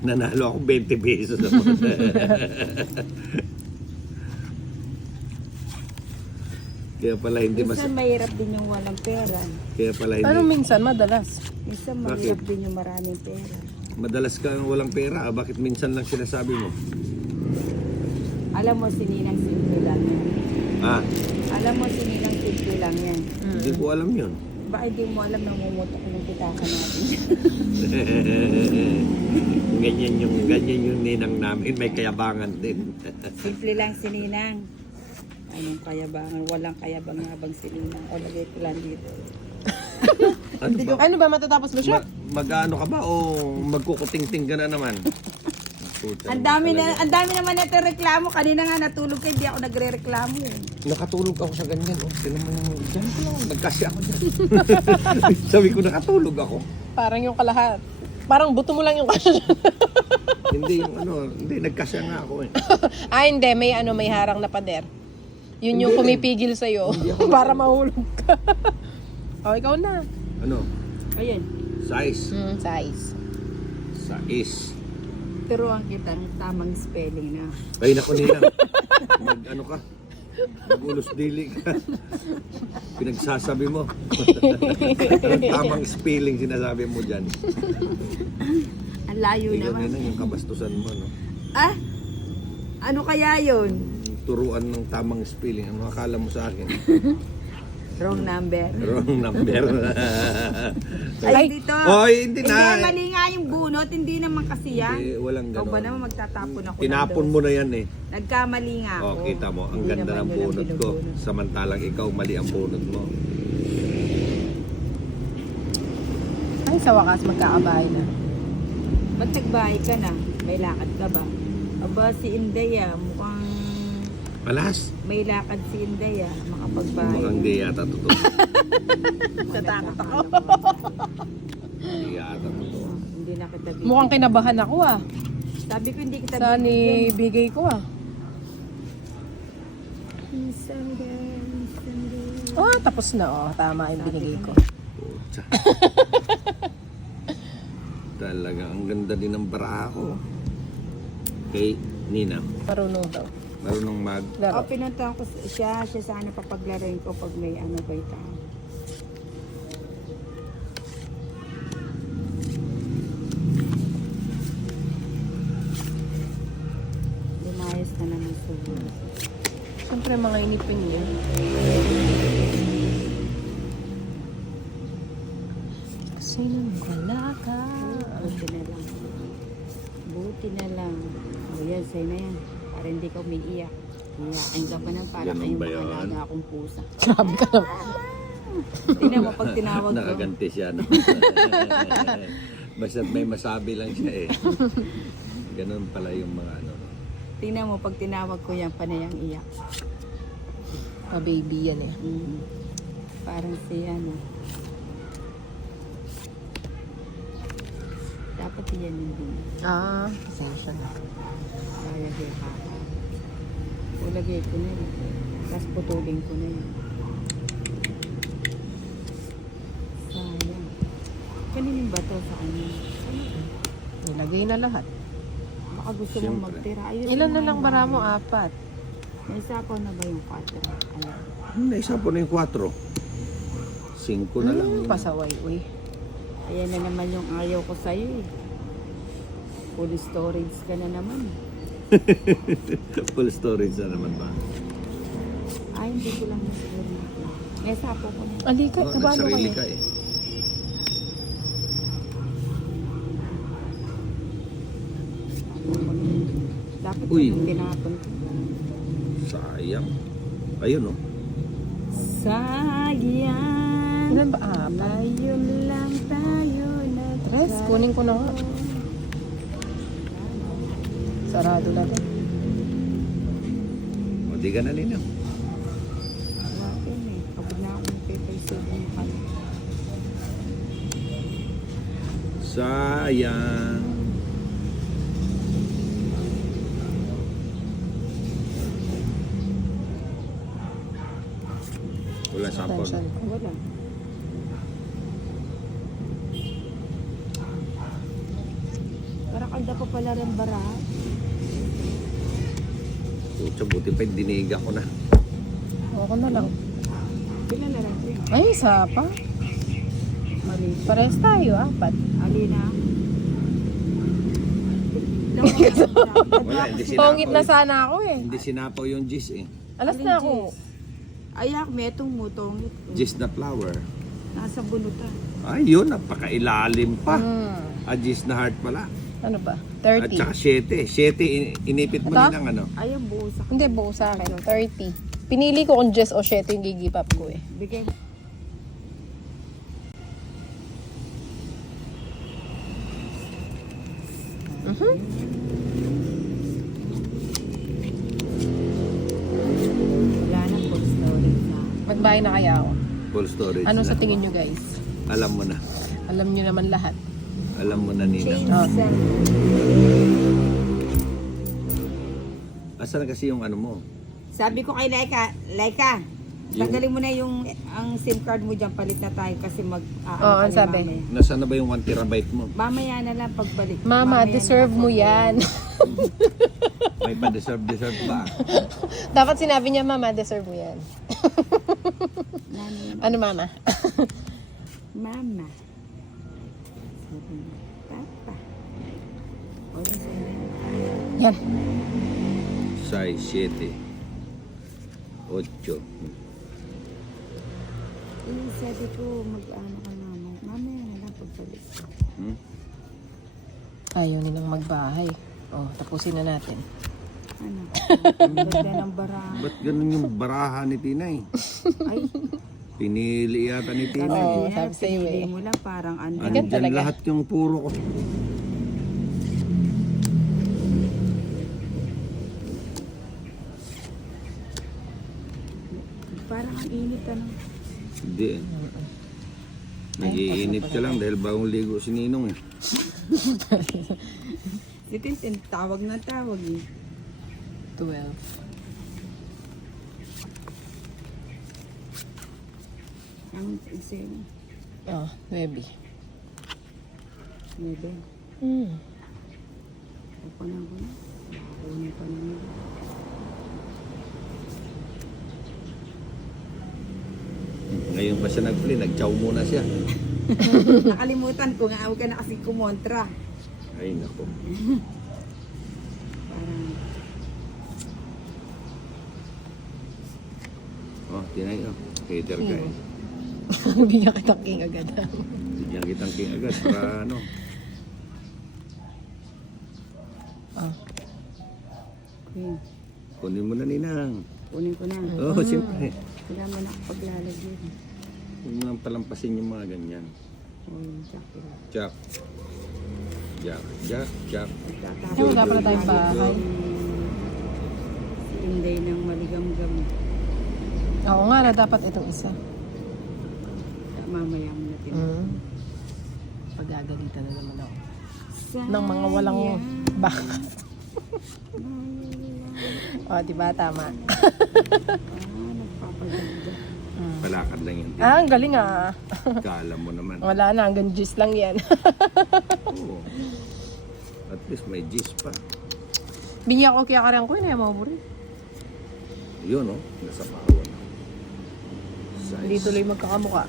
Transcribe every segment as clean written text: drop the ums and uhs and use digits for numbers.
Nanalo ako 20 pesos. Kaya pala hindi Minsan mahirap din yung walang pera. Kaya pala hindi. Ano minsan, madalas? Minsan mahirap din yung maraming pera. Madalas kang walang pera. Bakit minsan lang sinasabi mo? Alam mo, sininang simple lang yan. Ah, Alam mo, sininang simple lang yan. hindi ko alam yun. Ba, hindi mo alam na mumutok ng pitaka natin. ganyan yung ninang namin. May kayabangan din. Simple lang sininang. Anong kayabangan? Walang kayabang-abang sininang. O, lagay ko lang dito. Ano ba? Ano ba, matatapos ba siya? Mag-ano ka ba o magkukuting-ting ka na naman? Puta, Ang dami naman ito reklamo. Kanina nga natulog ka, hindi ako nagre-reklamo. Nakatulog ako sa ganyan. Oh. Tinan mo yung dyan ko lang. Nagkasya ako dyan. Sabi ko nakatulog ako. Parang yung kalahat. Parang buto mo lang yung kasya. Hindi yung hindi nagkasya nga ako eh. Hindi. May harang na pader. Yun yung pumipigil sa'yo para mahulog ka. O, ikaw na. Ano? Ayun. Size. Size. Size. Turuan kita ng tamang spelling na. Ay naku nila. Mag-ano ka? Mag-ulos dili ka. Pinagsasabi mo. Ang tamang spelling sinasabi mo dyan. Ang layo Ikaw naman. na yung kabastusan mo, no? Ah? Ano kaya yun? Turuan ng tamang spelling. Ano akala mo sa akin? Wrong number. Wrong number. Ay, dito. Oy, hindi na. Hindi, mali nga yung bunot. Hindi naman kasi yan. Hindi, walang Ikaw ba ganon. naman magtatapon ako? Tinapon ng mo na yan eh. Nagkamali nga ako. Oh, kita mo, ang Hindi ganda naman ng yun ang bunot ko. binubunot. Samantalang ikaw, mali ang bunot mo. Ay, sa wakas, magkakabahay na. Ba't nagbahay ka na? May lakad ka ba? Aba, si Inday mukhang Alas, may lakad si Inday makapagbahay. mukhang di yata totoo. Natakot ako. Di yata totoo. Hindi na kita bigyan. Mukhang kinabahan ako ah. Sabi ko hindi kita Saan bigyan. ibigay ko ah. Sunday. Oh, tapos na oh. Tama yung binigay ko. Pucha. Talaga, ang ganda din ng baraha ko. Kay Nina, Marunong daw. marunong mag... Laro. Pinunta ko siya sana papaglaruin ko pag may ano ba ito. Lumayas na naman sa buhay. Siyempre mga inipin yun. Kasi nang wala ka. Buti na lang. Buti na lang. O yan, sa'yo na yan. Para hindi ka umiiyak. Iyakin ka pa ng para Ganun kayong ba mga yan? alaga akong pusa. Sabi ka na. Tingnan mo pag tinawag ko. Nakaganti siya. No? Basta may masabi lang siya eh. Ganun pala yung mga ano. Tingnan mo pag tinawag ko yan, panayang iyak. Ah, baby yan eh. Parang si ano. Dapat yan hindi. Ah, pasensya na. Kaya ka. Ulagay ko na yun. Tapos putulin ko na yun. Sayang. Kaninin ba to sa ano? Nilagay na lahat. Baka gusto mong Siyempre. magtira. Ayun, Ilan na yung lang mga bara mo? bahay. 4. May sapaw na ba yung 4? Ayan. Naisa po na yung 4. 5 na lang. Pasaway, uy. Ayan na naman yung ayaw ko sa'yo eh. Full storage ka na naman. Full storage na naman ba? Ay, hindi ko lang siguro. May sapaw ko na. Alika, Oh, kabano nagsarili kami? ka eh. Dapat Uy. yung tinapon ko. Sayang. Ayun oh. Sayang. Ilan ba? 4. Ngayon lang tayo na. Tres, kunin ko na nga. Sarado na din. O di ka na ninyo. Bakit eh. Pagod na akong paper saving ka. Sayang. Wala sampon. Attention. Wala. Kinakalda pa pala rin bara. Pucha, buti pa diniga ko na. Ako na lang. Ilan na lang siya? Ay, isa pa. Mali. Pares tayo, apat. Alina. Wala, hindi Pongit na sinapaw. sana ako eh. Hindi sinapaw yung gis eh. Alas na ako. Ayak, metong mutongit. Gis na flower. Nasa bunutan. Ay, yun, napakailalim pa. Hmm. Gis na heart pala. Ano ba? At 30. saka 7. 7, inipit mo Ito? din ang ano. Ayaw, buo sa Hindi, buo sa akin. 30. Pinili ko kung Jess o 7 yung gigip up ko eh. Bigay. Mhm. Wala na full storage na. Magbahay na kaya ako. Full storage Ano na. sa tingin nyo guys? Alam mo na. Alam nyo naman lahat. Alam mo na, Nina. Chain Ah. cell. Asan na kasi yung ano mo? Sabi ko kay Laika, Laika, tanggalin mo na yung ang SIM card mo dyan, palit na tayo kasi Oo, ang sabi? Mamaya. Nasaan na ba yung 1 terabyte mo? Mamaya na lang pagbalik. Mama, Mamaya deserve na mo lang. yan. May pa-deserve ba? Dapat sinabi niya, Mama, deserve mo yan. Mama. Ano, Mama? Mama. Sabi niya, Papa. O, yun sa'yo. Yan. Size 7. 8. Sabi ko, mag-ano ka na. Mamaya na lang pagbalik. Hmm? Ayaw nilang magbahay. Oh, tapusin na natin. Ano? Ganda ng bara. Ba't ganun yung baraha ni Tinay? Ay, Pinili yata ni Tinay. Oo, sabi sabi sa'yo pinili eh. mo lang parang ano. Ganun Andyan talaga. lahat yung puro ko. Parang ang init ano. Hindi eh. Nag-iinit ka lang dahil bagong ligo si Ninong eh. Ito tawag na tawag eh. 12. Ang isa Oh, 9. Maybe. Hmm. Ako na ko na. Kunin pa naman. Ngayon pa siya nag-play, nag-chow muna siya. Nakalimutan ko nga, huwag ka na kasi kumontra. Ay nako. Parang, Oh, Tinay oh. Hater ka eh. Bigyan kitang king agad. Bigyan kitang king agad para ano. Oh. Queen, Kunin mo na Ninang. kunin ko na. Oo, oh, siyempre. Kailangan mo na paglalagyan. Huwag mo nang palampasin yung mga ganyan. O yung jacket. Jack. Jack, Jack, Jack. Ay, wala pala tayong bahay. Tinday ng maligam-gam. Oo nga na, dapat itong isa. Mamaya mo natin. Pagagalitan na naman ako. Sayang. Ng mga walang baka. O, diba? Tama. Nagpapaganda. Palakad lang yan. Ah, ang galing ah. Kala mo naman. Wala na, hanggang gis lang yan. Oo. At least may gis pa. Binyak ko kaya karang ko, yun ay maburi. Yun oh, nasa pawan. Size. Hindi tuloy magkakamuka.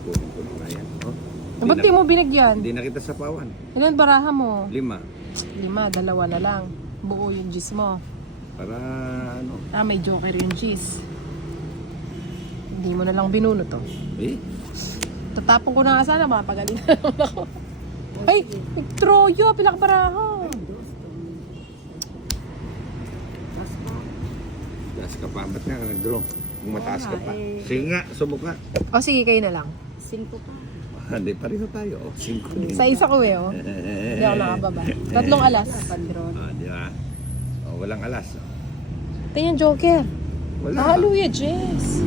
Kunin ko na yan. Oh. Ba't di mo binigyan? Hindi na kita sa pawan. Ilan baraha mo? 5. 5, 2 na lang. Buo yung gis mo. Para ano. Ah, may joker yung gis. Hindi mo na lang binuno to. Eh, Tatapon ko na nga sana, mapagaling na naman ako. Ay, Troyo, pinakabaraha. Tapos pa. gas ka pa. Ba't nga nag-draw? Kung mataas ka pa. eh. Sige nga, subok nga. O sige, kayo na lang. 5 pa. Hindi, pareho tayo. Oh, 5 din. Sa isa ko eh, oh. Hindi ako nakababa. 3 alas. Pandron. Ah, di ba? Oh, walang alas. Oh. Ito yung joker. Wala. Hallelujah, Jess.